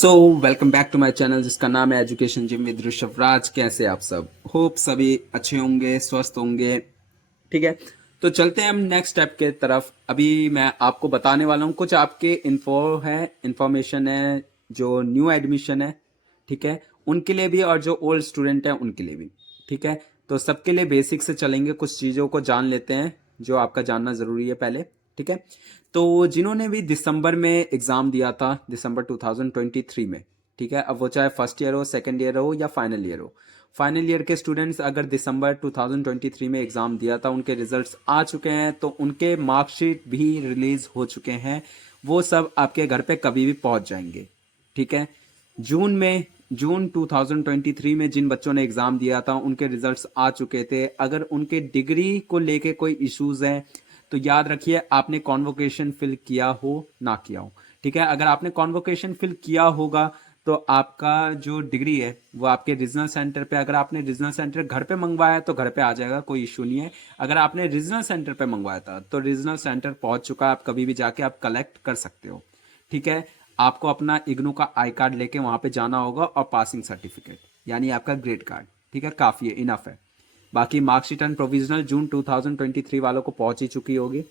So welcome back to my channel जिसका नाम है education gym with Rishabh Raj. कैसे आप सब? होप सभी अच्छे होंगे, स्वस्थ होंगे। ठीक है, तो चलते हैं हम नेक्स्ट स्टेप के तरफ। अभी मैं आपको बताने वाला हूँ कुछ आपके इंफॉर्मेशन है जो न्यू एडमिशन है। ठीक है, उनके लिए भी और जो ओल्ड स्टूडेंट है उनके लिए भी। ठीक है, तो सबके लिए बेसिक से चलेंगे, कुछ चीज़ों को जान लेते हैं जो आपका जानना ज़रूरी है पहले। ठीक है, तो जिन्होंने भी दिसंबर में एग्ज़ाम दिया था, दिसंबर 2023 में, ठीक है, अब वो चाहे फर्स्ट ईयर हो, सेकेंड ईयर हो या फाइनल ईयर हो, फाइनल ईयर के स्टूडेंट्स अगर दिसंबर 2023 में एग्ज़ाम दिया था, उनके रिजल्ट्स आ चुके हैं, तो उनके मार्कशीट भी रिलीज़ हो चुके हैं। वो सब आपके घर पे कभी भी पहुंच जाएंगे। ठीक है, जून 2023 में जिन बच्चों ने एग्ज़ाम दिया था उनके रिजल्ट्स आ चुके थे। अगर उनके डिग्री को लेके कोई इश्यूज़ हैं तो याद रखिए आपने कॉन्वोकेशन फिल किया हो ना किया हो। ठीक है, अगर आपने कॉन्वोकेशन फिल किया होगा तो आपका जो डिग्री है वो आपके रीजनल सेंटर पे, अगर आपने रीजनल सेंटर घर पे मंगवाया है तो घर पे आ जाएगा, कोई इशू नहीं है। अगर आपने रीजनल सेंटर पे मंगवाया था तो रीजनल सेंटर पहुंच चुका है, आप कभी भी जाके आप कलेक्ट कर सकते हो। ठीक है, आपको अपना इग्नू का आई कार्ड लेके वहां पे जाना होगा और पासिंग सर्टिफिकेट यानी आपका ग्रेड कार्ड। ठीक है, काफ़ी है, इनफ है। बाकी मार्कशीट एंड प्रोविजनल जून 2023 वालों को पहुंच ही चुकी होगी।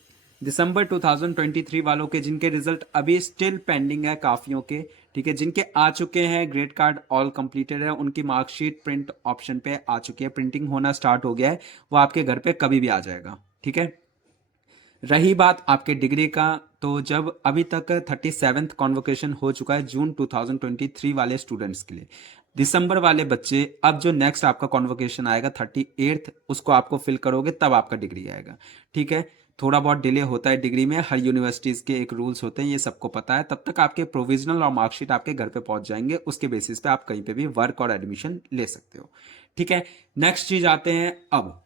दिसंबर 2023 वालों के जिनके रिजल्ट अभी स्टिल पेंडिंग है काफियों के, ठीक है, जिनके आ चुके हैं ग्रेड कार्ड ऑल कंप्लीटेड है, उनकी मार्कशीट प्रिंट ऑप्शन पे आ चुकी है, प्रिंटिंग होना स्टार्ट हो गया है, वो आपके घर पे कभी भी आ जाएगा। ठीक है, रही बात आपके डिग्री का, तो जब अभी तक 37th कॉन्वोकेशन हो चुका है जून 2023 वाले स्टूडेंट्स के लिए, दिसंबर वाले बच्चे अब जो नेक्स्ट आपका कॉन्वोकेशन आएगा 38th, उसको आपको फिल करोगे तब आपका डिग्री आएगा। ठीक है, थोड़ा बहुत डिले होता है डिग्री में, हर यूनिवर्सिटीज़ के एक रूल्स होते हैं, ये सबको पता है। तब तक आपके प्रोविजनल और मार्कशीट आपके घर पे पहुंच जाएंगे, उसके बेसिस पे आप कहीं पे भी वर्क और एडमिशन ले सकते हो। ठीक है, नेक्स्ट चीज आते हैं अब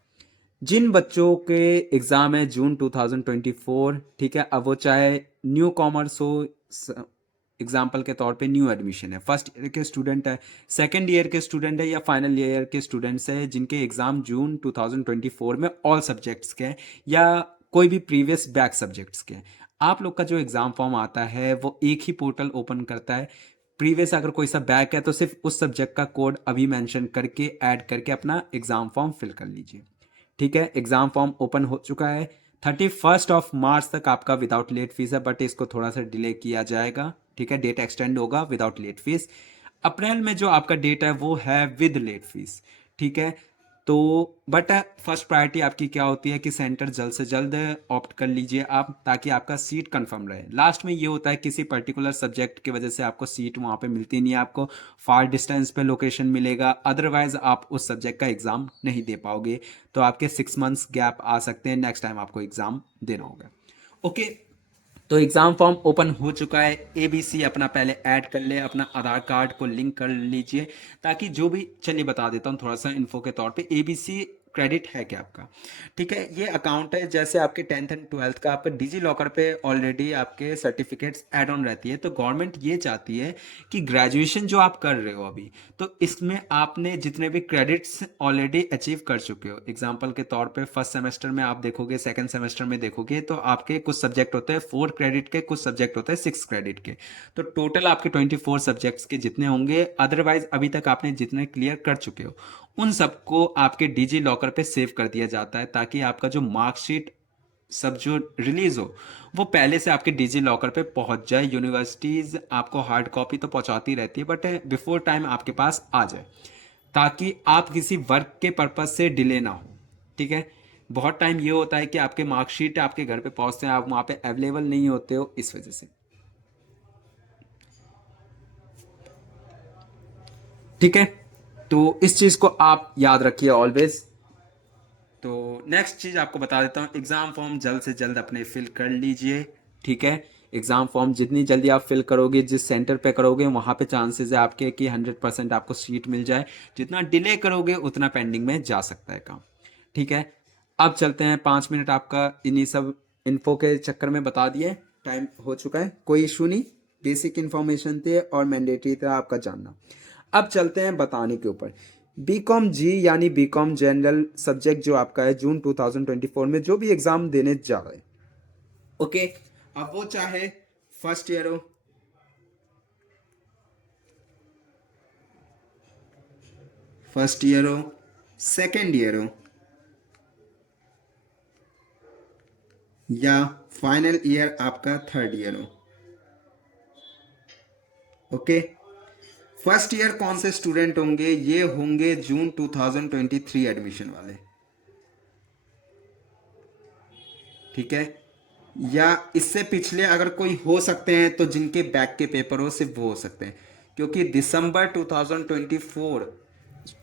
जिन बच्चों के एग्जाम है जून 2024। ठीक है, अब वो चाहे न्यू कॉमर्स हो, एग्जाम्पल के तौर पे न्यू एडमिशन है, फर्स्ट ईयर के स्टूडेंट है, सेकेंड ईयर के स्टूडेंट है या फाइनल ईयर के स्टूडेंट्स है जिनके एग्जाम जून 2024 में ऑल सब्जेक्ट्स के हैं या कोई भी प्रीवियस बैक सब्जेक्ट्स के हैं। आप लोग का जो एग्जाम फॉर्म आता है वो एक ही पोर्टल ओपन करता है। प्रीवियस अगर कोई सा बैक है तो सिर्फ उस सब्जेक्ट का कोड अभी मेंशन करके ऐड करके अपना एग्जाम फॉर्म फिल कर लीजिए। ठीक है, एग्जाम फॉर्म ओपन हो चुका है। 31 मार्च तक आपका विदाउट लेट फीस है, बट इसको थोड़ा सा डिले किया जाएगा। ठीक है, डेट एक्सटेंड होगा विदाउट लेट फीस। अप्रैल में जो आपका डेट है वो है विद लेट फीस। ठीक है, तो बट फर्स्ट प्रायोरिटी आपकी क्या होती है कि सेंटर जल्द से जल्द ऑप्ट कर लीजिए आप, ताकि आपका सीट कंफर्म रहे। लास्ट में ये होता है किसी पर्टिकुलर सब्जेक्ट की वजह से आपको सीट वहाँ पे मिलती नहीं है, आपको फार डिस्टेंस पे लोकेशन मिलेगा, अदरवाइज आप उस सब्जेक्ट का एग्ज़ाम नहीं दे पाओगे, तो आपके 6 मंथ्स गैप आ सकते हैं, नेक्स्ट टाइम आपको एग्ज़ाम देना होगा। ओके, तो एग्ज़ाम फॉर्म ओपन हो चुका है। एबीसी अपना पहले ऐड कर ले, अपना आधार कार्ड को लिंक कर लीजिए, ताकि जो भी, चलिए बता देता हूँ थोड़ा सा इन्फो के तौर पे, एबीसी क्रेडिट है क्या आपका? ठीक है, ये अकाउंट है जैसे आपके 10th एंड 12th का आपका डिजी लॉकर पे ऑलरेडी आपके सर्टिफिकेट्स ऐड ऑन रहती है। तो गवर्नमेंट ये चाहती है कि ग्रेजुएशन जो आप कर रहे हो अभी, तो इसमें आपने जितने भी क्रेडिट्स ऑलरेडी अचीव कर चुके हो, एग्जाम्पल के तौर पे फर्स्ट सेमेस्टर में आप देखोगे, सेकंड सेमेस्टर में देखोगे, तो आपके कुछ सब्जेक्ट होते हैं 4 क्रेडिट के, कुछ सब्जेक्ट होते हैं 6 क्रेडिट के, तो टोटल आपके 24 सब्जेक्ट्स के जितने होंगे, अदरवाइज अभी तक आपने जितने क्लियर कर चुके हो उन सबको आपके डिजी लॉकर पे सेव कर दिया जाता है, ताकि आपका जो मार्कशीट सब जो रिलीज हो वो पहले से आपके डिजी लॉकर पे पहुंच जाए। यूनिवर्सिटीज आपको हार्ड कॉपी तो पहुंचाती रहती है, बट बिफोर टाइम आपके पास आ जाए, ताकि आप किसी वर्क के पर्पज से डिले ना हो। ठीक है, बहुत टाइम ये होता है कि आपके मार्कशीट आपके घर पे पहुंचते हैं, आप वहां पे अवेलेबल नहीं होते हो, इस वजह से। ठीक है, तो इस चीज को आप याद रखिए ऑलवेज। तो नेक्स्ट चीज आपको बता देता हूँ, एग्जाम फॉर्म जल्द से जल्द अपने फिल कर लीजिए। ठीक है, एग्जाम फॉर्म जितनी जल्दी आप फिल करोगे, जिस सेंटर पे करोगे, वहां पे चांसेस है आपके कि 100% आपको सीट मिल जाए। जितना डिले करोगे उतना पेंडिंग में जा सकता है काम। ठीक है, अब चलते हैं, 5 मिनट आपका इन्हीं सब इन्फो के चक्कर में बता दिए, टाइम हो चुका है, कोई इशू नहीं। बेसिक इन्फॉर्मेशन थे और मैंडेटरी था आपका जानना। अब चलते हैं बताने के ऊपर। बीकॉम जी यानी बीकॉम जनरल सब्जेक्ट जो आपका है जून 2024 में जो भी एग्जाम देने जा रहे हैं, ओके, अब वो चाहे फर्स्ट ईयर हो, फर्स्ट ईयर हो, सेकेंड ईयर हो, या फाइनल ईयर आपका थर्ड ईयर हो। ओके, फर्स्ट ईयर कौन से स्टूडेंट होंगे? ये होंगे जून 2023 एडमिशन वाले, ठीक है। या इससे पिछले अगर कोई हो सकते हैं तो जिनके बैक के पेपर हो सिर्फ वो हो सकते हैं, क्योंकि दिसंबर 2024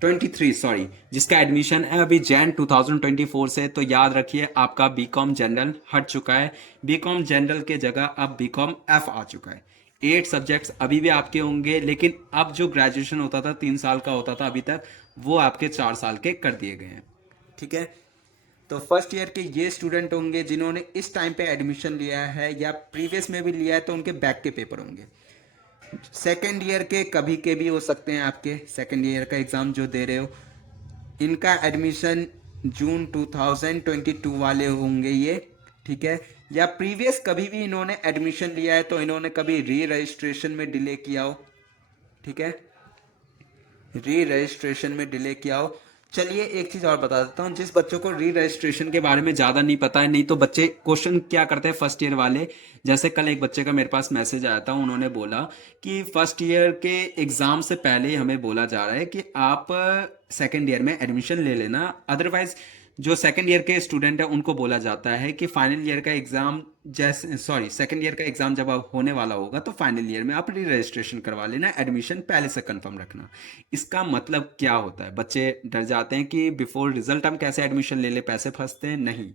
23 सॉरी, जिसका एडमिशन है अभी जैन 2024 से, तो याद रखिए आपका बीकॉम जनरल हट चुका है। बीकॉम जनरल के जगह अब बीकॉम एफ आ चुका है। 8 सब्जेक्ट्स अभी भी आपके होंगे, लेकिन अब जो ग्रेजुएशन होता था 3 साल का होता था अभी तक, वो आपके 4 साल के कर दिए गए हैं, ठीक है। तो फर्स्ट ईयर के ये स्टूडेंट होंगे जिन्होंने इस टाइम पे एडमिशन लिया है या प्रीवियस में भी लिया है, तो उनके बैक के पेपर होंगे। सेकेंड ईयर के कभी के भी हो सकते हैं, आपके सेकेंड ईयर का एग्ज़ाम जो दे रहे हो, इनका एडमिशन जून 2022 वाले होंगे ये, ठीक है। या प्रीवियस कभी भी इन्होंने एडमिशन लिया है तो इन्होंने कभी री रजिस्ट्रेशन में डिले किया हो, ठीक है, री रजिस्ट्रेशन में डिले किया हो। चलिए एक चीज़ और बता देता हूँ, जिस बच्चों को री रजिस्ट्रेशन के बारे में ज़्यादा नहीं पता है, नहीं तो बच्चे क्वेश्चन क्या करते हैं फर्स्ट ईयर वाले, जैसे कल एक बच्चे का मेरे पास मैसेज आया था, उन्होंने बोला कि फर्स्ट ईयर के एग्ज़ाम से पहले ही हमें बोला जा रहा है कि आप सेकेंड ईयर में एडमिशन ले लेना, अदरवाइज जो सेकेंड ईयर के स्टूडेंट है उनको बोला जाता है कि फाइनल ईयर का एग्ज़ाम जैसे सॉरी सेकेंड ईयर का एग्ज़ाम जब अब होने वाला होगा तो फाइनल ईयर में आप री रजिस्ट्रेशन करवा लेना, एडमिशन पहले से कंफर्म रखना। इसका मतलब क्या होता है? बच्चे डर जाते हैं कि बिफोर रिजल्ट हम कैसे एडमिशन ले ले, पैसे फंसते हैं। नहीं,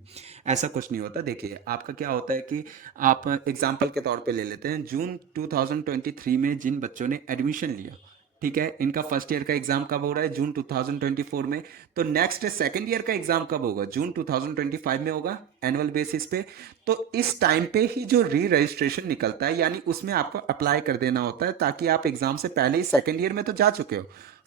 ऐसा कुछ नहीं होता। देखिए आपका क्या होता है कि आप एग्जाम्पल के तौर पे ले लेते हैं, जून 2023 में जिन बच्चों ने एडमिशन लिया, ठीक है, इनका फर्स्ट ईयर का एग्जाम कब हो रहा है? जून 2024 में। तो नेक्स्ट सेकंड ईयर का एग्जाम कब होगा? जून 2025 में होगा, एनुअल बेसिस पे। तो इस टाइम पे ही जो री रजिस्ट्रेशन निकलता है, यानी उसमें आपको अप्लाई कर देना होता है, ताकि आप एग्जाम से पहले ही सेकंड ईयर में तो जा चुके हो,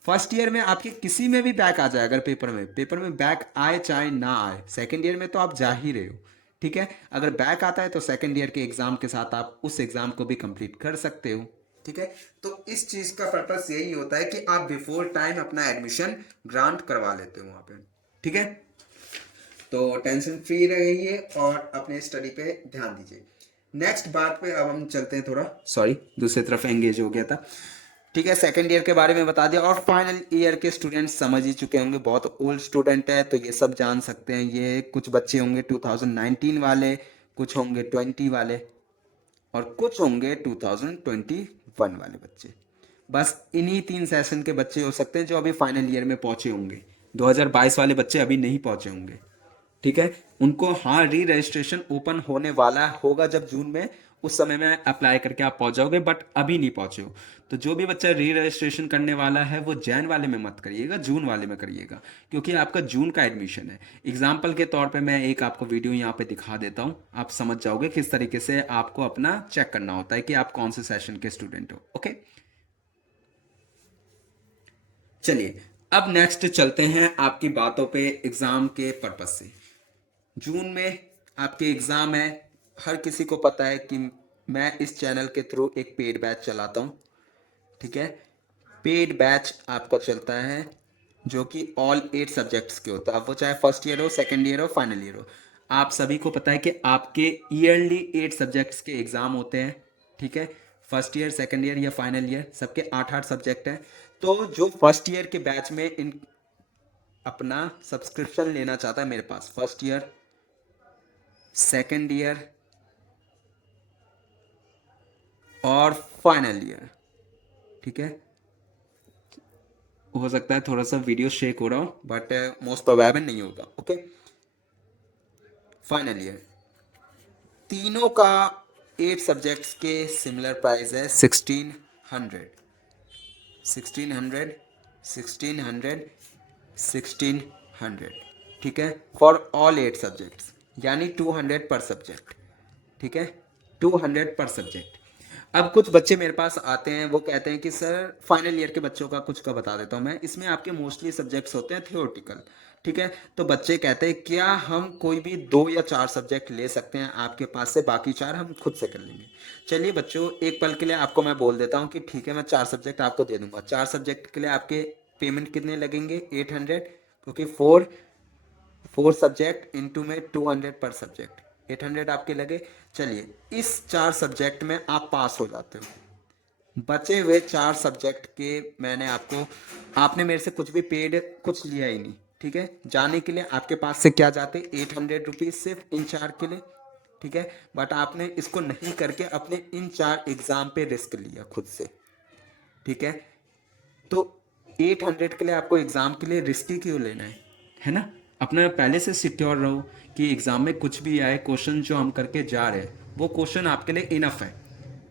फर्स्ट ईयर में आपके किसी में भी बैक आ जाए, अगर पेपर में बैक आए चाहे ना आए, सेकंड ईयर में तो आप जा ही रहे हो, ठीक है। अगर बैक आता है तो सेकंड ईयर के एग्जाम के साथ आप उस एग्जाम को भी कंप्लीट कर सकते हो, ठीक है। तो इस चीज का पर्पस यही होता है कि आप बिफोर टाइम अपना एडमिशन ग्रांट करवा लेते हो वहां पे, ठीक है। तो टेंशन फ्री रहिए और अपने स्टडी पे ध्यान दीजिए। नेक्स्ट बात पे अब हम चलते हैं, थोड़ा सॉरी दूसरी तरफ एंगेज हो गया था, ठीक है। सेकंड ईयर के बारे में बता दिया, और फाइनल ईयर के स्टूडेंट्स समझ ही चुके होंगे, बहुत ओल्ड स्टूडेंट है तो ये सब जान सकते हैं। ये कुछ बच्चे होंगे 2019 वाले, कुछ होंगे 20 वाले, और कुछ होंगे 2021 वाले बच्चे। बस इन्हीं 3 सेशन के बच्चे हो सकते हैं जो अभी फाइनल ईयर में पहुंचे होंगे। 2022 वाले बच्चे अभी नहीं पहुंचे होंगे, ठीक है। उनको हाँ री रजिस्ट्रेशन ओपन होने वाला होगा जब जून में, उस समय में अप्लाई करके आप पहुंच जाओगे, बट अभी नहीं पहुंचे हो। तो जो भी बच्चा री रजिस्ट्रेशन करने वाला है वो जैन वाले में मत करिएगा, जून वाले में करिएगा, क्योंकि आपका जून का एडमिशन है। एग्जाम्पल के तौर पे मैं एक आपको वीडियो यहाँ पे दिखा देता हूँ, आप समझ जाओगे किस तरीके से आपको अपना चेक करना होता है कि आप कौन से सेशन के स्टूडेंट हो, ओके। चलिए अब नेक्स्ट चलते हैं आपकी बातों पे एग्जाम के पर्पज से। जून में आपके एग्ज़ाम है, हर किसी को पता है कि मैं इस चैनल के थ्रू एक पेड बैच चलाता हूँ, ठीक है। पेड बैच आपका चलता है जो कि ऑल 8 सब्जेक्ट्स के होता है, अब वो चाहे फर्स्ट ईयर हो, सेकेंड ईयर हो, फाइनल ईयर हो। आप सभी को पता है कि आपके ईयरली 8 सब्जेक्ट्स के एग्ज़ाम होते हैं, ठीक है। फर्स्ट ईयर, सेकेंड ईयर या फाइनल ईयर, सबके 8-8 सब्जेक्ट हैं। तो जो फर्स्ट ईयर के बैच में इन अपना सब्सक्रिप्शन लेना चाहता है मेरे पास, फर्स्ट ईयर, सेकेंड ईयर और फाइनल ईयर, ठीक है। हो सकता है थोड़ा सा वीडियो शेक हो रहा हो, बट मोस्ट प्रोबेबल नहीं होगा, ओके। फाइनल ईयर तीनों का 8 सब्जेक्ट्स के सिमिलर प्राइस है 1600, 1600, 1600, 1600, ठीक है, फॉर ऑल 8 सब्जेक्ट्स, यानी 200 पर सब्जेक्ट, ठीक है, 200 पर सब्जेक्ट। अब कुछ बच्चे मेरे पास आते हैं, वो कहते हैं कि सर फाइनल ईयर के बच्चों का कुछ का बता देता हूँ मैं, इसमें आपके मोस्टली सब्जेक्ट्स होते हैं थियोरटिकल, ठीक है। तो बच्चे कहते हैं क्या हम कोई भी 2 या 4 सब्जेक्ट ले सकते हैं आपके पास से, बाकी 4 हम खुद से कर लेंगे। चलिए बच्चों, एक पल के लिए आपको मैं बोल देता हूँ कि ठीक है मैं 4 सब्जेक्ट आपको दे दूंगा। 4 सब्जेक्ट के लिए आपके पेमेंट कितने लगेंगे 800, क्योंकि फोर सब्जेक्ट इंटू में 200 पर सब्जेक्ट, 800 आपके लगे। चलिए इस 4 सब्जेक्ट में आप पास हो जाते हो। बचे हुए 4 सब्जेक्ट के मैंने आपको, आपने मेरे से कुछ भी पेड कुछ लिया ही नहीं, ठीक है। जाने के लिए आपके पास से क्या जाते 800 रुपीज़ सिर्फ इन 4 के लिए, ठीक है। बट आपने इसको नहीं करके अपने इन 4 एग्जाम पे रिस्क लिया खुद से, ठीक है। तो 800 के लिए आपको एग्जाम के लिए रिस्क ही क्यों लेना है ना। अपना पहले से सिक्योर रहो कि एग्जाम में कुछ भी आए, क्वेश्चन जो हम करके जा रहे हैं वो क्वेश्चन आपके लिए इनफ है,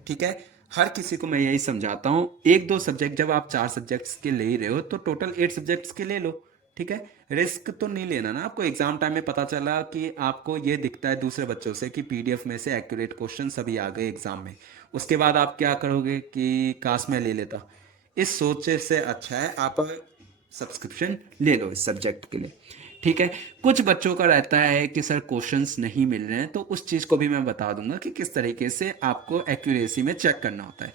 ठीक है। हर किसी को मैं यही समझाता हूँ, एक दो सब्जेक्ट जब आप 4 सब्जेक्ट्स के ले ही रहे हो तो टोटल 8 सब्जेक्ट्स के ले लो, ठीक है। रिस्क तो नहीं लेना ना। आपको एग्जाम टाइम में पता चला कि आपको ये दिखता है दूसरे बच्चों से कि पीडीएफ में से एक्यूरेट क्वेश्चन सभी आ गए एग्जाम में, उसके बाद आप क्या करोगे कि काश मैं ले लेता। इस सोच से अच्छा है आप सब्सक्रिप्शन ले लो इस सब्जेक्ट के लिए, ठीक है। कुछ बच्चों का रहता है कि सर क्वेश्चंस नहीं मिल रहे हैं, तो उस चीज़ को भी मैं बता दूंगा कि किस तरीके से आपको एक्यूरेसी में चेक करना होता है।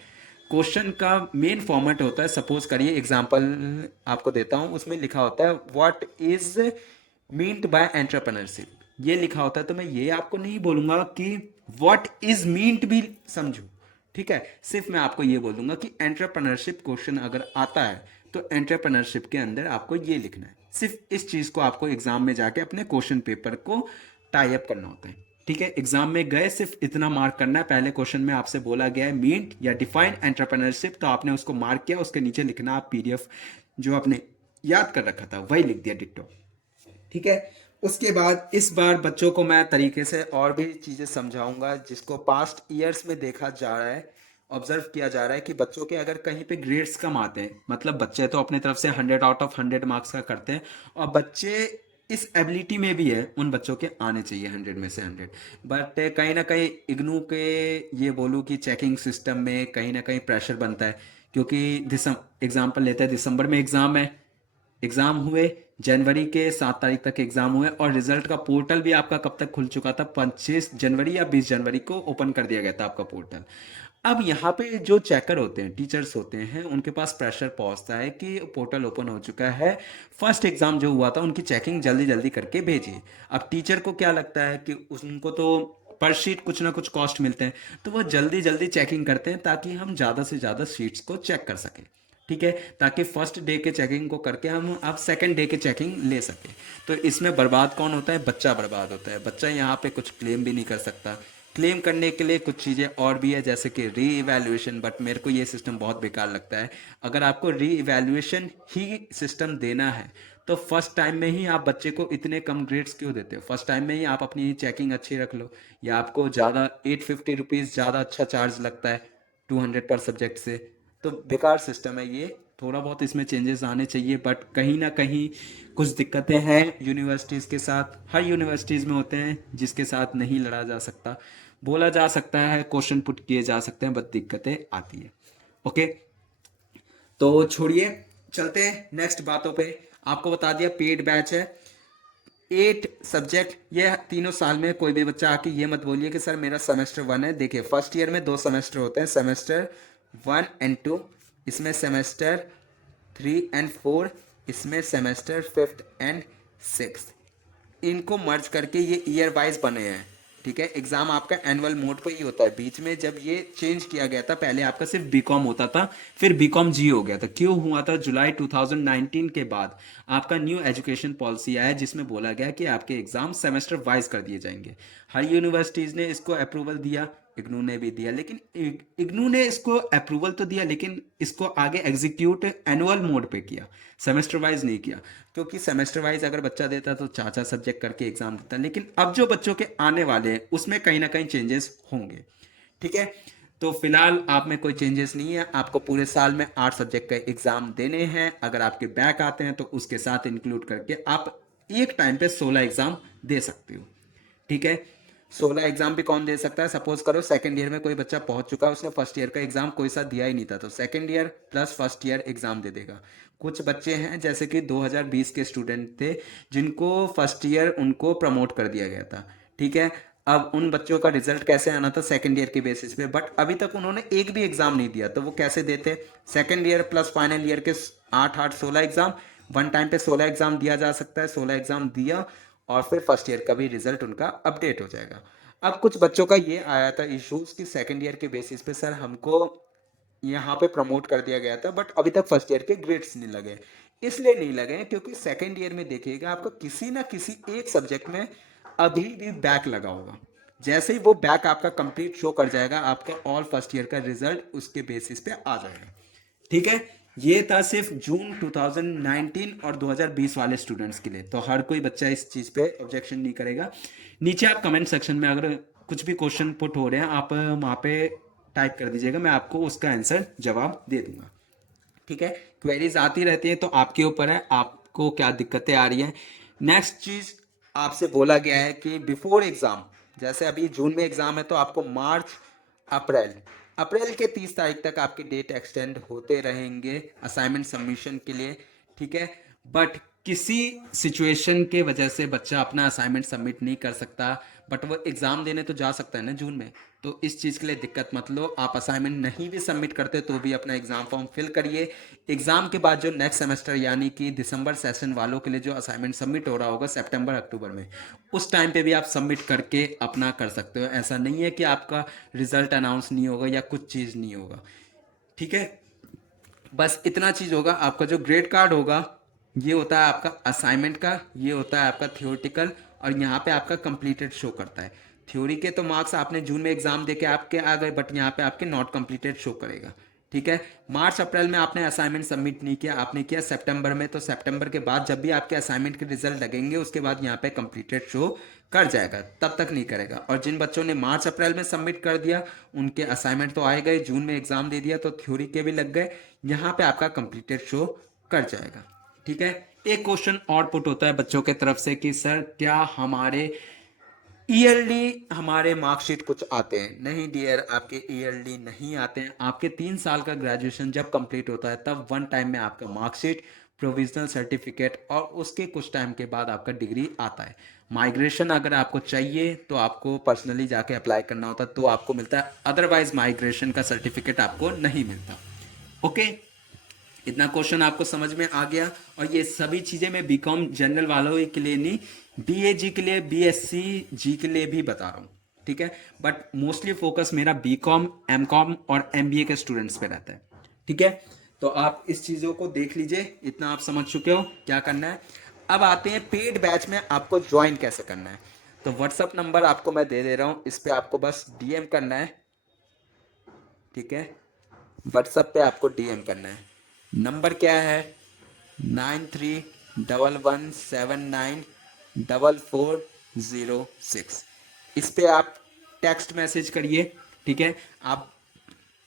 क्वेश्चन का मेन फॉर्मेट होता है, सपोज करिए एग्जांपल आपको देता हूं, उसमें लिखा होता है what is meant by entrepreneurship, ये लिखा होता है। तो मैं ये आपको नहीं बोलूंगा कि व्हाट इज मीन्ड भी समझो, ठीक है। सिर्फ मैं आपको ये बोल दूंगा कि एंटरप्रेन्योरशिप क्वेश्चन अगर आता है तो एंटरप्रेन्योरशिप के अंदर आपको ये लिखना है। सिर्फ इस चीज़ को आपको एग्जाम में जाके अपने क्वेश्चन पेपर को टाई अप करना होता है, ठीक है। एग्जाम में गए सिर्फ इतना मार्क करना है, पहले क्वेश्चन में आपसे बोला गया है मीट या डिफाइन एंटरप्रेन्योरशिप, तो आपने उसको मार्क किया, उसके नीचे लिखना आप पीडीएफ जो आपने याद कर रखा था वही लिख दिया डिट्टो, ठीक है। उसके बाद इस बार बच्चों को मैं तरीके से और भी चीज़ें समझाऊंगा जिसको पास्ट ईयर्स में देखा जा रहा है, ऑब्जर्व किया जा रहा है कि बच्चों के अगर कहीं पे ग्रेड्स कम आते हैं, मतलब बच्चे तो अपने तरफ से 100 आउट ऑफ 100 मार्क्स का करते हैं, और बच्चे इस एबिलिटी में भी है उन बच्चों के आने चाहिए 100 में से 100, बट कहीं ना कहीं इग्नू के ये बोलूँ कि चेकिंग सिस्टम में कहीं ना कहीं प्रेशर बनता है, क्योंकि एग्जाम्पल लेते हैं दिसंबर में एग्ज़ाम है, एग्ज़ाम हुए, जनवरी के 7 तारीख तक एग्ज़ाम हुए, और रिजल्ट का पोर्टल भी आपका कब तक खुल चुका था, 25 जनवरी या 20 जनवरी को ओपन कर दिया गया था आपका पोर्टल। अब यहाँ पे जो चेकर होते हैं, टीचर्स होते हैं, उनके पास प्रेशर पहुंचता है कि पोर्टल ओपन हो चुका है, फर्स्ट एग्ज़ाम जो हुआ था उनकी चेकिंग जल्दी जल्दी करके भेजिए। अब टीचर को क्या लगता है कि उनको तो पर शीट कुछ ना कुछ कॉस्ट मिलते हैं, तो वो जल्दी जल्दी चेकिंग करते हैं ताकि हम ज़्यादा से ज़्यादा शीट्स को चेक कर सकें, ठीक है, ताकि फर्स्ट डे के चेकिंग को करके हम अब सेकंड डे के चेकिंग ले सकें। तो इसमें बर्बाद कौन होता है, बच्चा बर्बाद होता है। बच्चा यहाँ पे कुछ क्लेम भी नहीं कर सकता। क्लेम करने के लिए कुछ चीज़ें और भी है जैसे कि री इवैल्यूएशन, बट मेरे को ये सिस्टम बहुत बेकार लगता है। अगर आपको री इवैल्यूएशन ही सिस्टम देना है तो फर्स्ट टाइम में ही आप बच्चे को इतने कम ग्रेड्स क्यों देते हो, फर्स्ट टाइम में ही आप अपनी चेकिंग अच्छी रख लो, या आपको ज़्यादा 850 रुपीज़ ज़्यादा अच्छा चार्ज लगता है 200 पर सब्जेक्ट से, तो बेकार सिस्टम है ये। थोड़ा बहुत इसमें चेंजेस आने चाहिए, बट कहीं ना कहीं कुछ दिक्कतें हैं यूनिवर्सिटीज़ के साथ, हर यूनिवर्सिटीज़ में होते हैं जिसके साथ नहीं लड़ा जा सकता, बोला जा सकता है, क्वेश्चन पुट किए जा सकते हैं, बट दिक्कतें आती है। ओके, तो छोड़िए, चलते हैं नेक्स्ट बातों पे। आपको बता दिया पेड बैच है, 8 सब्जेक्ट, ये तीनों साल में। कोई भी बच्चा आके ये मत बोलिए कि सर मेरा सेमेस्टर 1 है। देखिए फर्स्ट ईयर में 2 सेमेस्टर होते हैं, सेमेस्टर 1 एंड 2, इसमें सेमेस्टर 3 एंड 4, इसमें सेमेस्टर 5th एंड 6th, इनको मर्ज करके ये ईयर वाइज बने हैं, ठीक है। एग्जाम आपका एनुअल मोड पे ही होता है। बीच में जब ये चेंज किया गया था, पहले आपका सिर्फ बीकॉम होता था, फिर बीकॉम जी हो गया था। क्यों हुआ था, जुलाई 2019 के बाद आपका न्यू एजुकेशन पॉलिसी आया जिसमें बोला गया कि आपके एग्जाम सेमेस्टर वाइज कर दिए जाएंगे। हर यूनिवर्सिटीज़ ने इसको अप्रूवल दिया, इग्नू ने भी दिया, लेकिन इग्नू ने इसको अप्रूवल तो दिया लेकिन इसको आगे एग्जीक्यूट एनुअल मोड पे किया, सेमेस्टर वाइज नहीं किया। क्योंकि सेमेस्टर वाइज अगर बच्चा देता तो 4 4 सब्जेक्ट करके एग्जाम देता, लेकिन अब जो बच्चों के आने वाले हैं उसमें कहीं ना कहीं चेंजेस होंगे, ठीक है। तो फिलहाल आप में कोई चेंजेस नहीं है, आपको पूरे साल में 8 सब्जेक्ट का एग्जाम देने हैं। अगर आपके बैक आते हैं तो उसके साथ इंक्लूड करके आप एक टाइम पे 16 एग्जाम दे सकते हो, ठीक है। 16 एग्जाम भी कौन दे सकता है, सपोज करो सेकंड ईयर में कोई बच्चा पहुंच चुका है, उसने फर्स्ट ईयर का एग्जाम कोई सा दिया ही नहीं था, तो second year plus first year exam दे देगा। कुछ बच्चे हैं जैसे कि 2020 के स्टूडेंट थे जिनको फर्स्ट ईयर उनको प्रमोट कर दिया गया था, ठीक है। अब उन बच्चों का रिजल्ट कैसे आना था सेकंड ईयर के बेसिस पे, बट अभी तक उन्होंने एक भी एग्जाम नहीं दिया, तो वो कैसे देते? Second year plus final year के 8 8 16 एग्जाम, वन टाइम पे 16 एग्जाम दिया जा सकता है, 16 एग्जाम दिया और फिर फर्स्ट ईयर का भी रिजल्ट उनका अपडेट हो जाएगा। अब कुछ बच्चों का ये आया था इश्यूज कि सेकंड ईयर के बेसिस पे सर हमको यहाँ पे प्रमोट कर दिया गया था बट अभी तक फर्स्ट ईयर के ग्रेड्स नहीं लगे। इसलिए नहीं लगे क्योंकि सेकंड ईयर में देखिएगा आपको किसी ना किसी एक सब्जेक्ट में अभी भी बैक लगा होगा। जैसे ही वो बैक आपका कंप्लीट शो कर जाएगा, आपका ऑल फर्स्ट ईयर का रिजल्ट उसके बेसिस पे आ जाएगा। ठीक है, ये था सिर्फ जून 2019 और 2020 वाले स्टूडेंट्स के लिए, तो हर कोई बच्चा इस चीज़ पे ऑब्जेक्शन नहीं करेगा। नीचे आप कमेंट सेक्शन में अगर कुछ भी क्वेश्चन पुट हो रहे हैं आप वहाँ पे टाइप कर दीजिएगा, मैं आपको उसका आंसर जवाब दे दूंगा। ठीक है, क्वेरीज आती रहती हैं तो आपके ऊपर है आपको क्या दिक्कतें आ रही हैं। नेक्स्ट चीज आपसे बोला गया है कि बिफोर एग्जाम, जैसे अभी जून में एग्जाम है तो आपको मार्च अप्रैल अप्रैल के 30 तारीख तक आपके डेट एक्सटेंड होते रहेंगे असाइनमेंट सबमिशन के लिए। ठीक है, बट किसी सिचुएशन के वजह से बच्चा अपना असाइनमेंट सबमिट नहीं कर सकता, बट वो एग्ज़ाम देने तो जा सकता है ना जून में, तो इस चीज़ के लिए दिक्कत मत लो। आप असाइनमेंट नहीं भी सबमिट करते तो भी अपना एग्ज़ाम फॉर्म फिल करिए। एग्ज़ाम के बाद जो नेक्स्ट सेमेस्टर यानी कि दिसंबर सेशन वालों के लिए जो असाइनमेंट सबमिट हो रहा होगा सितंबर अक्टूबर में, उस टाइम पे भी आप सबमिट करके अपना कर सकते हो। ऐसा नहीं है कि आपका रिजल्ट अनाउंस नहीं होगा या कुछ चीज़ नहीं होगा। ठीक है, बस इतना चीज़ होगा। आपका जो ग्रेड कार्ड होगा ये होता है आपका असाइनमेंट का, ये होता है आपका थियोरटिकल, और यहाँ पे आपका कंप्लीटेड शो करता है। थ्योरी के तो मार्क्स आपने जून में एग्जाम देके आपके आ गए, बट यहाँ पे आपके नॉट कंप्लीटेड शो करेगा। ठीक है, मार्च अप्रैल में आपने असाइनमेंट सबमिट नहीं किया, आपने किया सितंबर में, तो सितंबर के बाद जब भी आपके असाइनमेंट के रिजल्ट लगेंगे उसके बाद यहाँ पे कंप्लीटेड शो कर जाएगा, तब तक नहीं करेगा। और जिन बच्चों ने मार्च अप्रैल में सबमिट कर दिया उनके असाइनमेंट तो आए गए, जून में एग्जाम दे दिया तो थ्योरी के भी लग गए, यहाँ पे आपका कंप्लीटेड शो कर जाएगा। ठीक है, एक क्वेश्चन और पुट होता है बच्चों के तरफ से कि सर क्या हमारे ईयरली हमारे मार्कशीट कुछ आते हैं? नहीं डियर, आपके ईयरली नहीं आते हैं। आपके 3 साल का ग्रेजुएशन जब कंप्लीट होता है तब वन टाइम में आपका मार्कशीट, प्रोविजनल सर्टिफिकेट और उसके कुछ टाइम के बाद आपका डिग्री आता है। माइग्रेशन अगर आपको चाहिए तो आपको पर्सनली जाके अप्लाई करना होता है तो आपको मिलता है, अदरवाइज माइग्रेशन का सर्टिफिकेट आपको नहीं मिलता। ओके, इतना क्वेश्चन आपको समझ में आ गया। और ये सभी चीज़ें मैं बीकॉम जनरल वालों के लिए नहीं, बीएजी के लिए, बीएससी जी के लिए भी बता रहा हूँ। ठीक है, बट मोस्टली फोकस मेरा बीकॉम, एमकॉम और एमबीए के स्टूडेंट्स पे रहता है। ठीक है, तो आप इस चीज़ों को देख लीजिए, इतना आप समझ चुके हो क्या करना है। अब आते हैं पेड बैच में आपको ज्वाइन कैसे करना है। तो व्हाट्सअप नंबर आपको मैं दे दे रहा हूँ, इस पर आपको बस डीएम करना है। ठीक है, व्हाट्सएप पे आपको डीएम करना है। नंबर क्या है? 9311794406। इस पे आप टेक्स्ट मैसेज करिए। ठीक है, आप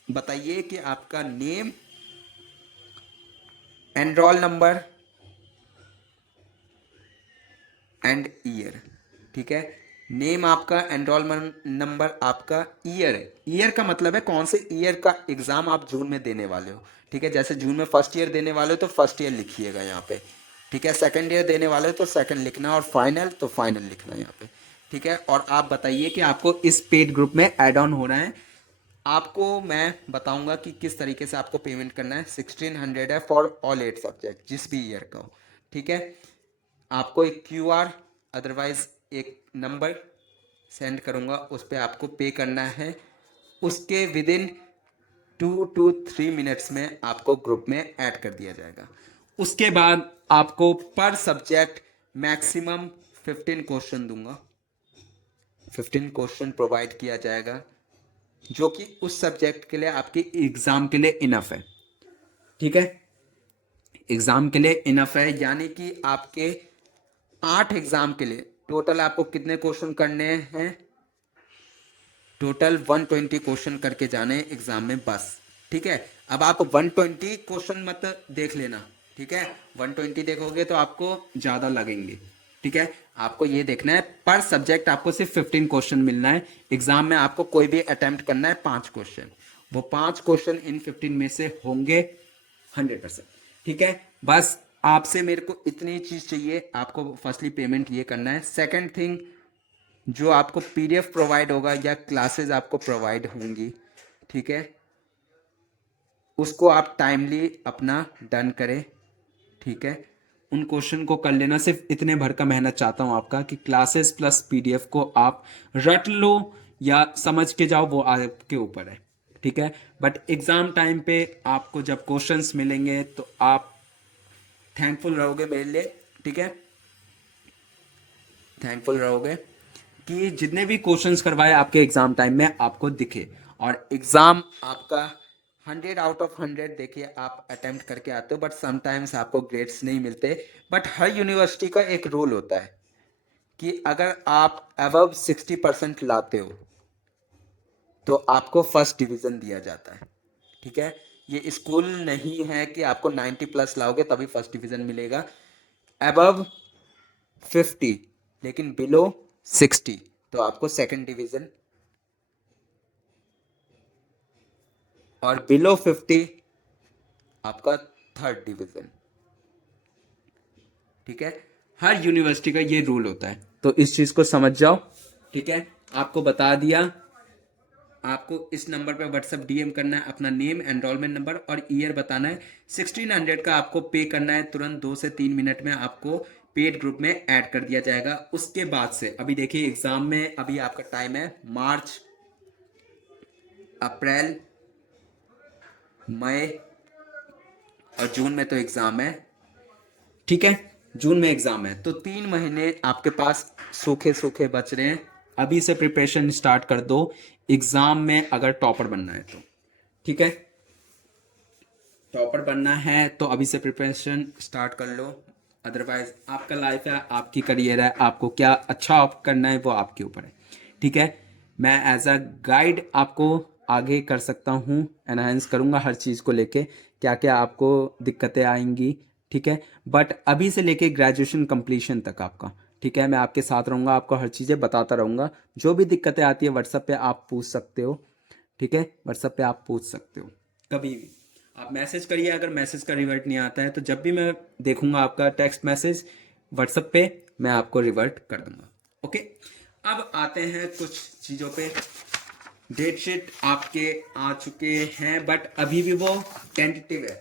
बताइए कि आपका name, enrol number and year. ठीक है, नेम आपका, एनरोलमेंट नंबर आपका, ईयर है, ईयर का मतलब है कौन से ईयर का एग्जाम आप जून में देने वाले हो। ठीक है, जैसे जून में फर्स्ट ईयर देने वाले हो तो फर्स्ट ईयर लिखिएगा यहाँ पे। ठीक है, सेकंड ईयर देने वाले हो तो सेकंड लिखना, और फाइनल तो फाइनल लिखना यहाँ पे। ठीक है, और आप बताइए कि आपको इस पेड ग्रुप में ऐड ऑन होना है। आपको मैं बताऊंगा कि किस तरीके से आपको पेमेंट करना है। 1600 है फॉर ऑल 8 सब्जेक्ट जिस भी ईयर का हो। ठीक है, आपको एक क्यूआर अदरवाइज एक नंबर सेंड करूंगा, उस पर आपको पे करना है। उसके विद इन 2 to 3 मिनट्स में आपको ग्रुप में ऐड कर दिया जाएगा। उसके बाद आपको पर सब्जेक्ट मैक्सिमम 15 क्वेश्चन दूंगा, 15 क्वेश्चन प्रोवाइड किया जाएगा, जो कि उस सब्जेक्ट के लिए आपके एग्जाम के लिए इनफ है। ठीक है, एग्जाम के लिए इनफ है, यानी कि आपके 8 एग्जाम के लिए टोटल आपको कितने क्वेश्चन करने हैं? टोटल 120 क्वेश्चन करके जाने एग्जाम में बस। ठीक है, अब आप 120 क्वेश्चन मत देख लेना। ठीक है, 120 देखोगे तो आपको ज़्यादा लगेंगे। ठीक है, आपको ये देखना है पर सब्जेक्ट आपको सिर्फ 15 क्वेश्चन मिलना है। एग्जाम में आपको कोई भी अटेम्प्ट करना है 5 क्वेश्चन, वो 5 क्वेश्चन इन 15 में से होंगे 100%। ठीक है, बस आपसे मेरे को इतनी चीज़ चाहिए। आपको फर्स्टली पेमेंट ये करना है। सेकेंड थिंग, जो आपको पीडीएफ प्रोवाइड होगा या क्लासेस आपको प्रोवाइड होंगी, ठीक है, उसको आप टाइमली अपना डन करें, ठीक है। उन क्वेश्चन को कर लेना, सिर्फ इतने भर का मेहनत चाहता हूँ आपका कि क्लासेस प्लस पीडीएफ को आप रट लो या समझ के जाओ, वो आपके ऊपर है, ठीक है। बट एग्जाम टाइम पे आपको जब क्वेश्चंस मिलेंगे तो आप थैंकफुल रहोगे मेरे लिए, ठीक है, थैंकफुल रहोगे कि जितने भी क्वेश्चंस करवाए आपके एग्जाम टाइम में आपको दिखे, और एग्जाम आपका 100 आउट ऑफ 100 देखिए आप अटेम्प्ट करके आते हो, बट समटाइम्स आपको ग्रेड्स नहीं मिलते। बट हर यूनिवर्सिटी का एक रूल होता है कि अगर आप अबव 60% लाते हो तो आपको फर्स्ट डिवीजन दिया जाता है, ठीक है। ये स्कूल नहीं है कि आपको 90 प्लस लाओगे तभी फर्स्ट डिवीजन मिलेगा। अबव 50 लेकिन बिलो 60 तो आपको सेकंड डिवीजन, और बिलो 50 आपका थर्ड डिवीजन, ठीक है। हर यूनिवर्सिटी का ये रूल होता है, तो इस चीज़ को समझ जाओ, ठीक है। आपको बता दिया, आपको इस नंबर पे व्हाट्सएप डीएम करना है, अपना नेम, एनरोलमेंट नंबर और ईयर बताना है। 1600 का आपको पे करना है, तुरंत 2 से 3 मिनट में आपको पेड ग्रुप में ऐड कर दिया जाएगा। उसके बाद से अभी देखिए एग्जाम में अभी आपका टाइम है मार्च, अप्रैल, मई और जून में तो एग्जाम है, ठीक है। जून में एग्जाम है तो 3 महीने आपके पास सूखे सूखे बच रहे हैं। अभी से प्रिपरेशन स्टार्ट कर दो एग्जाम में, अगर टॉपर बनना है तो, ठीक है। टॉपर बनना है तो अभी से प्रिपरेशन स्टार्ट कर लो, अदरवाइज आपका लाइफ है, आपकी करियर है, आपको क्या अच्छा करना है वो आपके ऊपर है, ठीक है। मैं एज अ गाइड आपको आगे कर सकता हूँ, एनहांस करूँगा हर चीज़ को लेके, क्या क्या आपको दिक्कतें आएंगी, ठीक है। बट अभी से लेके ग्रेजुएशन कंप्लीशन तक आपका, ठीक है, मैं आपके साथ रहूँगा, आपको हर चीज़ें बताता रहूँगा। जो भी दिक्कतें आती है व्हाट्सएप पे आप पूछ सकते हो, ठीक है, व्हाट्सएप पे आप पूछ सकते हो कभी भी। आप मैसेज करिए, अगर मैसेज का रिवर्ट नहीं आता है तो जब भी मैं देखूंगा आपका टेक्स्ट मैसेज व्हाट्सएप पे, मैं आपको रिवर्ट कर दूंगा, ओके। अब आते हैं कुछ चीज़ों पे। डेट शीट आपके आ चुके हैं बट अभी भी वो टेंटेटिव है,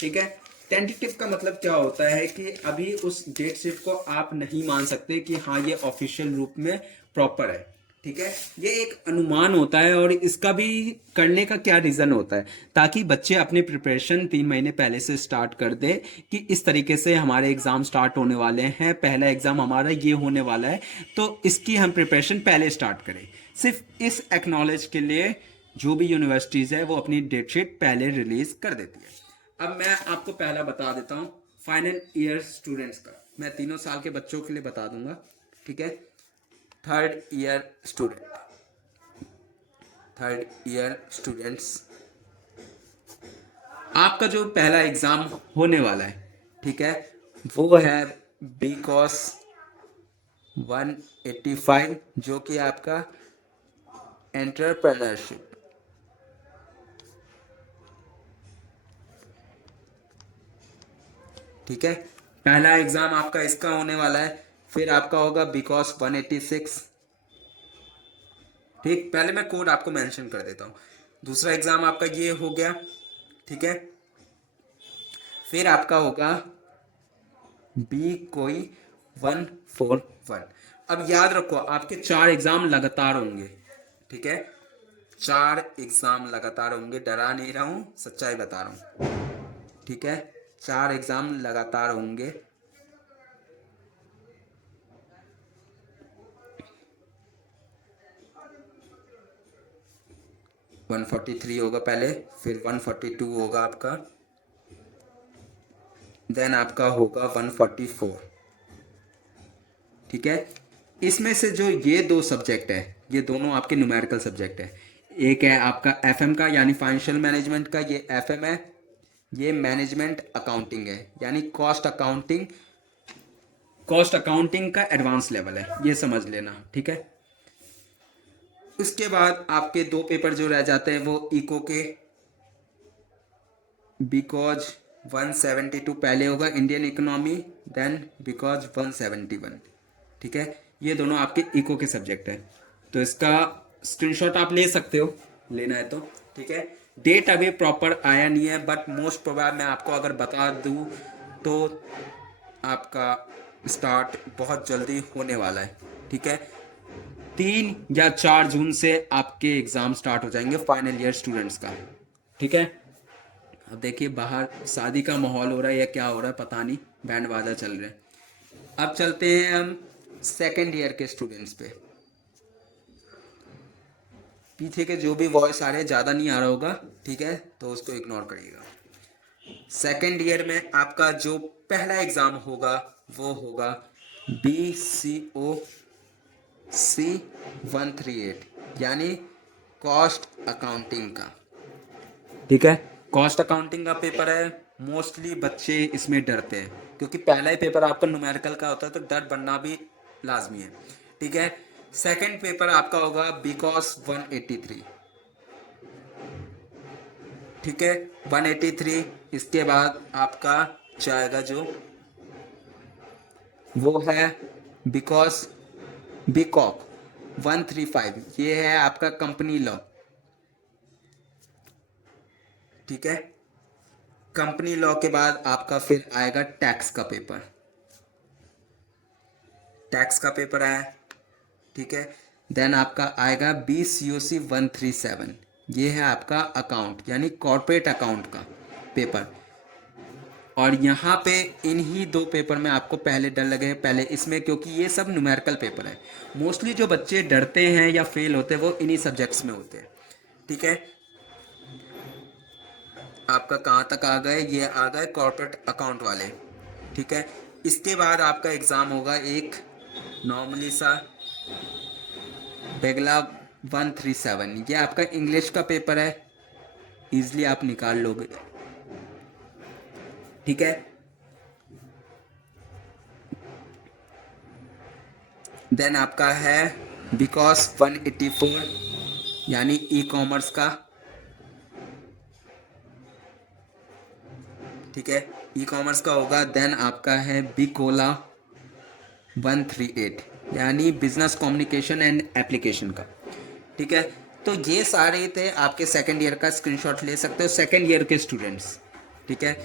ठीक है। टेंटेटिव का मतलब क्या होता है कि अभी उस डेट शीट को आप नहीं मान सकते कि हाँ ये ऑफिशियल रूप में प्रॉपर है, ठीक है। ये एक अनुमान होता है, और इसका भी करने का क्या रीज़न होता है, ताकि बच्चे अपनी प्रिपरेशन 3 महीने पहले से स्टार्ट कर दे कि इस तरीके से हमारे एग्ज़ाम स्टार्ट होने वाले हैं, पहला एग्ज़ाम हमारा ये होने वाला है, तो इसकी हम प्रिपरेशन पहले स्टार्ट करें। सिर्फ इस एक्नॉलेज के लिए जो भी यूनिवर्सिटीज़ है वो अपनी डेट शीट पहले रिलीज़ कर देती है। अब मैं आपको पहला बता देता हूँ फाइनल ईयर स्टूडेंट्स का, मैं 3 साल के बच्चों के लिए बता दूंगा, ठीक है। थर्ड ईयर स्टूडेंट्स, आपका जो पहला एग्ज़ाम होने वाला है, ठीक है, वो है बीकॉस 185 जो कि आपका एंटरप्रेन्योरशिप, ठीक है। पहला एग्ज़ाम आपका इसका होने वाला है। फिर आपका होगा बीकॉस 186, ठीक, पहले मैं कोड आपको मेंशन कर देता हूँ। दूसरा एग्ज़ाम आपका ये हो गया, ठीक है। फिर आपका होगा बी कोई 141। अब याद रखो आपके 4 एग्ज़ाम लगातार होंगे, ठीक है। 4 एग्ज़ाम लगातार होंगे, डरा नहीं रहा हूँ, सच्चाई बता रहा हूँ, ठीक है। 4 एग्ज़ाम लगातार होंगे। वन 143 होगा पहले, फिर 142 होगा आपका, देन आपका होगा 144, ठीक है। इसमें से जो ये 2 सब्जेक्ट है, ये दोनों आपके न्यूमेरिकल सब्जेक्ट है। एक है आपका एफएम का यानी फाइनेंशियल मैनेजमेंट का, ये एफएम है, ये मैनेजमेंट अकाउंटिंग है यानी कॉस्ट अकाउंटिंग। कॉस्ट अकाउंटिंग का एडवांस लेवल है, ये समझ लेना, ठीक है। उसके बाद आपके 2 पेपर जो रह जाते हैं वो इको के, बिकॉज 172 पहले होगा इंडियन इकोनॉमी, देन बिकॉज 171, ठीक है। ये दोनों आपके इको के सब्जेक्ट है। तो इसका स्क्रीनशॉट आप ले सकते हो, लेना है तो, ठीक है। डेट अभी प्रॉपर आया नहीं है, बट मोस्ट प्रोबेबल मैं आपको अगर बता दूं तो आपका स्टार्ट बहुत जल्दी होने वाला है, ठीक है। 3 या 4 जून से आपके एग्ज़ाम स्टार्ट हो जाएंगे फाइनल ईयर स्टूडेंट्स का, ठीक है। अब देखिए बाहर शादी का माहौल हो रहा है या क्या हो रहा है पता नहीं, बैंड बाजा चल रहे हैं। अब चलते हैं हम सेकेंड ईयर के स्टूडेंट्स पे। पीछे के जो भी वॉइस आ रहे हैं ज़्यादा नहीं आ रहा होगा, ठीक है, तो उसको इग्नोर करिएगा। सेकेंड ईयर में आपका जो पहला एग्ज़ाम होगा वो होगा BCOC 138, यानी कॉस्ट अकाउंटिंग का, ठीक है। कॉस्ट अकाउंटिंग का पेपर है। मोस्टली बच्चे इसमें डरते हैं क्योंकि पहला ही पेपर आपका न्यूमेरिकल का होता है, तो डर बनना भी लाजमी है, ठीक है। सेकंड पेपर आपका होगा बीकॉस 183, ठीक है, 183। इसके बाद आपका जाएगा जो वो है बिकॉस बीकॉक 135, ये है आपका कंपनी लॉ, ठीक है। कंपनी लॉ के बाद आपका फिर आएगा टैक्स का पेपर, टैक्स का पेपर आया, ठीक है। देन आपका आएगा BCOC 137, ये है आपका अकाउंट यानी कॉर्पोरेट अकाउंट का पेपर। और यहाँ पे इन्हीं 2 पेपर में आपको पहले डर लगे हैं पहले इसमें, क्योंकि ये सब न्यूमेरिकल पेपर है। मोस्टली जो बच्चे डरते हैं या फेल होते हैं वो इन्हीं सब्जेक्ट्स में होते हैं, ठीक है। आपका कहाँ तक आ गए, ये आ गए कॉर्पोरेट अकाउंट वाले, ठीक है। इसके बाद आपका एग्ज़ाम होगा एक नॉर्मली सा बेगला 137, ये आपका इंग्लिश का पेपर है, इजली आप निकाल लोगे, ठीक है। देन आपका है बिकॉस 184, यानी ई कॉमर्स का, ठीक है, ई कॉमर्स का होगा। देन आपका है बिकोला 138, यानी बिजनेस कम्युनिकेशन एंड एप्लीकेशन का, ठीक है। तो ये सारे थे आपके सेकेंड ईयर का, स्क्रीनशॉट ले सकते हो सेकेंड ईयर के स्टूडेंट्स, ठीक है।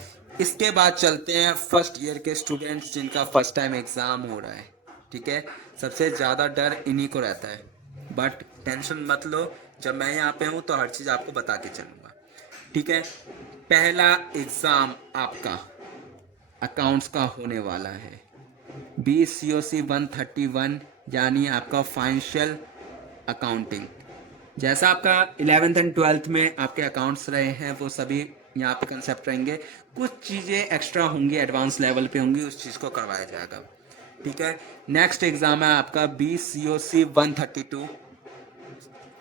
इसके बाद चलते हैं फर्स्ट ईयर के स्टूडेंट्स जिनका फर्स्ट टाइम एग्ज़ाम हो रहा है, ठीक है। सबसे ज़्यादा डर इन्हीं को रहता है, बट टेंशन मत लो, जब मैं यहाँ पे हूँ तो हर चीज़ आपको बता के चलूँगा, ठीक है। पहला एग्ज़ाम आपका अकाउंट्स का होने वाला है BCOC 131, यानी आपका फाइनेंशियल अकाउंटिंग। जैसा आपका 11th एंड 12th में आपके अकाउंट्स रहे हैं वो सभी यहाँ पे कंसेप्ट रहेंगे, कुछ चीज़ें एक्स्ट्रा होंगी, एडवांस लेवल पे होंगी, उस चीज़ को करवाया जाएगा, ठीक है। नेक्स्ट एग्ज़ाम है आपका BCOC 132,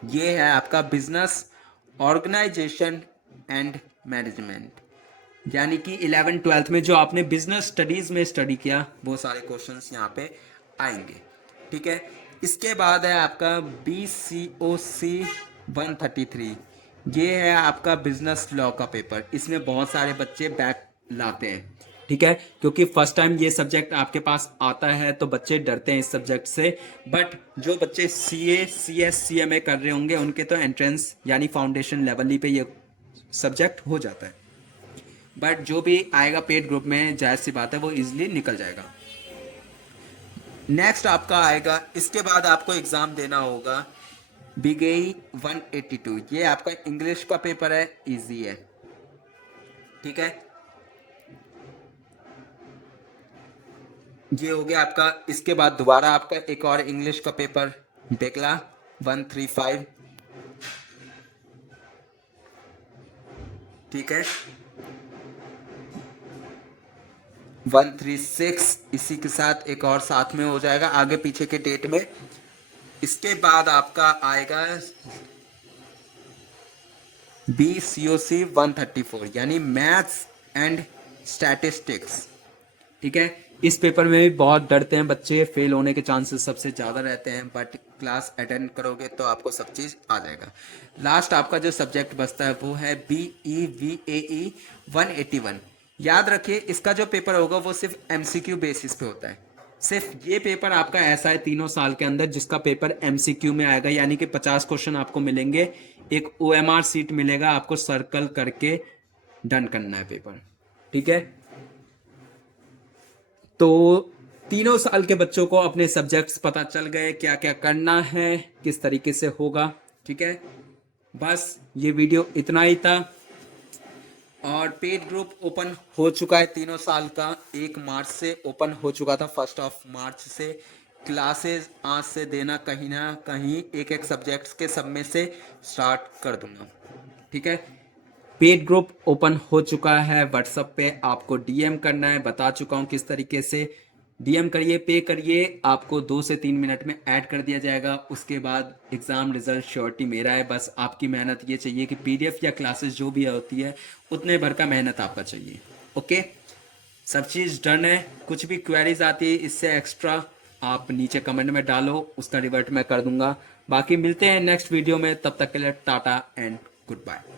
ये है आपका बिजनेस ऑर्गेनाइजेशन एंड मैनेजमेंट, यानी कि 11th-12th में जो आपने बिजनेस स्टडीज़ में स्टडी किया वो सारे क्वेश्चंस यहाँ पे आएंगे, ठीक है। इसके बाद है आपका BCOC 133, ये है आपका बिजनेस लॉ का पेपर। इसमें बहुत सारे बच्चे बैक लाते हैं, ठीक है, क्योंकि फर्स्ट टाइम ये सब्जेक्ट आपके पास आता है तो बच्चे डरते हैं इस सब्जेक्ट से। बट जो बच्चे CA CS CMA कर रहे होंगे उनके तो एंट्रेंस यानी फाउंडेशन लेवल ही पे ये सब्जेक्ट हो जाता है, बट जो भी आएगा पेड ग्रुप में जायज़ सी बात है वो इजीली निकल जाएगा। नेक्स्ट आपका आएगा, इसके बाद आपको एग्ज़ाम देना होगा BGI 182, ये आपका इंग्लिश का पेपर है, इजी है, ठीक है। ये हो गया आपका। इसके बाद दोबारा आपका एक और इंग्लिश का पेपर बेगला 135, ठीक है, 136, इसी के साथ एक और साथ में हो जाएगा आगे पीछे के डेट में। इसके बाद आपका आएगा BCOC 134, यानी मैथ्स एंड स्टैटिस्टिक्स, ठीक है। इस पेपर में भी बहुत डरते हैं बच्चे, फेल होने के चांसेस सबसे ज़्यादा रहते हैं, बट क्लास अटेंड करोगे तो आपको सब चीज़ आ जाएगा। लास्ट आपका जो सब्जेक्ट बचता है वो है BEVAE 181। याद रखिए इसका जो पेपर होगा वो सिर्फ MCQ बेसिस पे होता है, सिर्फ ये पेपर आपका ऐसा है तीनों साल के अंदर जिसका पेपर एमसीक्यू में आएगा, यानी कि 50 क्वेश्चन आपको मिलेंगे, एक ओएमआर सीट मिलेगा, आपको सर्कल करके डन करना है पेपर, ठीक है। तो तीनों साल के बच्चों को अपने सब्जेक्ट्स पता चल गए, क्या क्या करना है, किस तरीके से होगा, ठीक है। बस ये वीडियो इतना ही था। और पेड ग्रुप ओपन हो चुका है तीनों साल का, 1 मार्च से ओपन हो चुका था, 1 मार्च से। क्लासेस आज से देना कहीं ना कहीं एक एक सब्जेक्ट्स के सब में से स्टार्ट कर दूंगा, ठीक है। पेड ग्रुप ओपन हो चुका है, व्हाट्सएप पे आपको डीएम करना है, बता चुका हूँ किस तरीके से। डीएम करिए, पे करिए, आपको 2 से 3 मिनट में ऐड कर दिया जाएगा। उसके बाद एग्ज़ाम रिजल्ट श्योरिटी मेरा है, बस आपकी मेहनत ये चाहिए कि पीडीएफ या क्लासेस जो भी होती है उतने भर का मेहनत आपका चाहिए, ओके। सब चीज़ डन है। कुछ भी क्वेरीज आती है इससे एक्स्ट्रा आप नीचे कमेंट में डालो, उसका रिवर्ट मैं कर दूंगा। बाकी मिलते हैं नेक्स्ट वीडियो में, तब तक के लिए टाटा एंड गुड बाय।